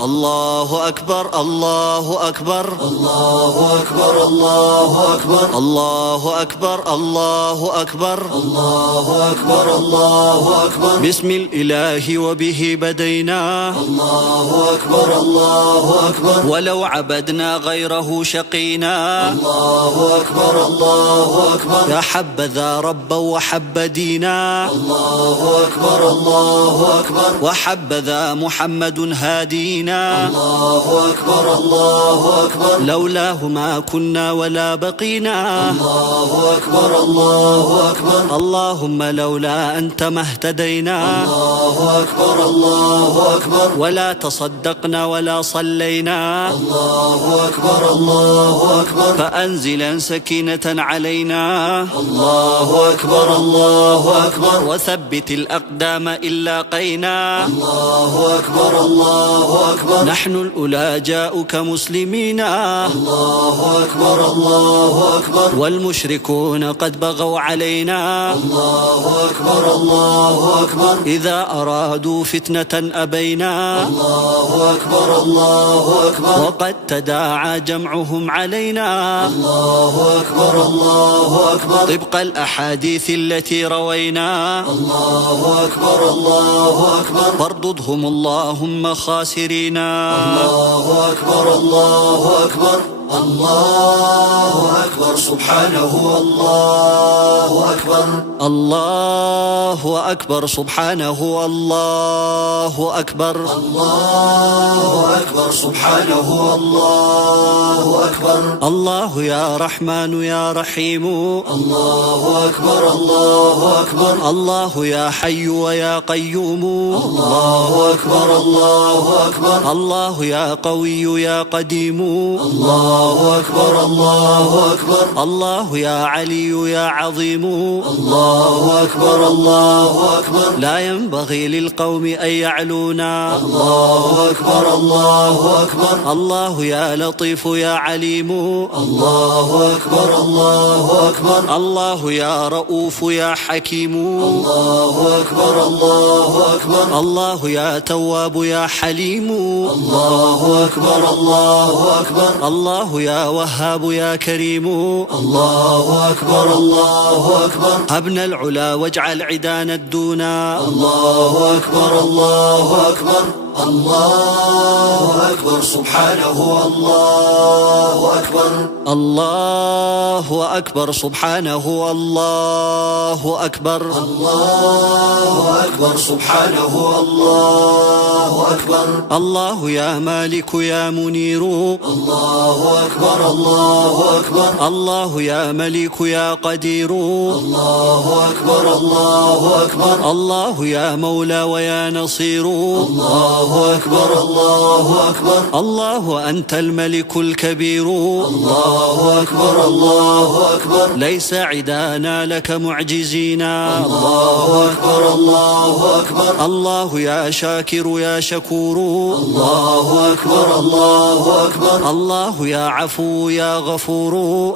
الله أكبر الله أكبر الله أكبر الله أكبر الله أكبر الله أكبر الله أكبر الله أكبر بسم الإله وبه بدينا الله أكبر الله أكبر ولو عبدنا غيره شقينا الله أكبر الله أكبر يا حبذا ربا وحب دينا الله أكبر الله أكبر وحبذا محمد هادينا الله أكبر الله أكبر لولاه ما كنا ولا بقينا الله أكبر الله أكبر اللهم لولا أنت ما اهتدينا الله أكبر الله أكبر ولا تصدقنا ولا صلينا الله أكبر الله أكبر فأنزلا سكينة علينا الله أكبر الله أكبر وثبت الأقدام إن لاقينا الله أكبر الله أكبر نحن الأولى جاءك مسلمين الله أكبر الله أكبر والمشركون قد بغوا علينا الله أكبر الله أكبر إذا أرادوا فتنة أبينا الله أكبر الله أكبر وقد تداعى جمعهم علينا الله أكبر الله أكبر طبق الأحاديث التي روينا الله أكبر الله أكبر فارضهم اللهم خاسرين الله أكبر الله أكبر الله أكبر سبحانه الله أكبر الله أكبر سبحانه الله أكبر الله أكبر سبحانه الله أكبر الله يا رحمن يا رحيم الله أكبر الله أكبر الله يا حي ويا قيوم الله أكبر الله أكبر الله يا قوي يا قديم الله أكبر الله أكبر الله يا علي يا عظيم الله أكبر الله أكبر لا ينبغي للقوم أن يعلونا الله أكبر الله أكبر الله يا لطيف يا عليم الله أكبر الله أكبر الله يا رؤوف يا حكيم الله أكبر الله أكبر الله يا تواب يا حليم الله أكبر الله أكبر الله يا وهاب يا كريم الله أكبر الله أكبر هبنا العلا واجعل عدانا الدونا الله أكبر الله أكبر الله أكبر سبحانه الله أكبر الله أكبر سبحانه الله أكبر الله أكبر سبحانه الله أكبر الله يا مالك يا منير الله أكبر الله أكبر الله يا ملك يا قدير الله أكبر الله أكبر الله يا مولى ويا نصير الله أكبر الله أكبر الله أنت الملك الكبير الله أكبر الله أكبر ليس عدانا لك معجزين الله أكبر الله أكبر الله يا شاكر يا شكور الله أكبر الله أكبر الله يا عفو يا غفور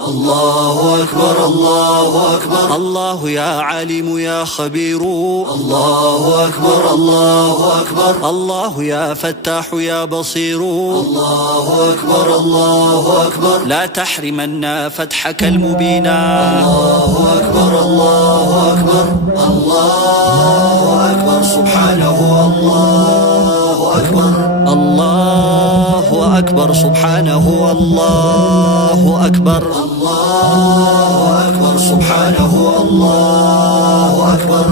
الله أكبر الله أكبر الله يا عالم يا خبير الله أكبر الله أكبر الله يا فتاح يا بصير الله أكبر الله أكبر لا تحرمنا فتحك المبينا الله أكبر الله أكبر الله أكبر سبحانه الله أكبر الله أكبر سبحانه الله أكبر الله أكبر سبحانه الله أكبر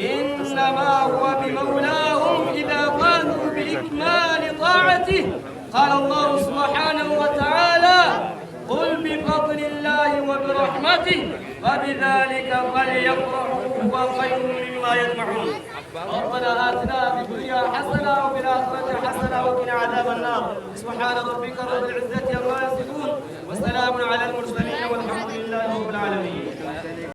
إنما هو بمولاهم إذا قاموا بإكمال طاعته. قال الله سبحانه وتعالى: قل بفضل الله وبرحمته فبذلك فليفرحوا هو خير مما يجمعون. ربنا آتنا في الدنيا حسنة وفي الآخرة حسنة وقنا عذاب النار. سبحان ربك رب العزة عما يصفون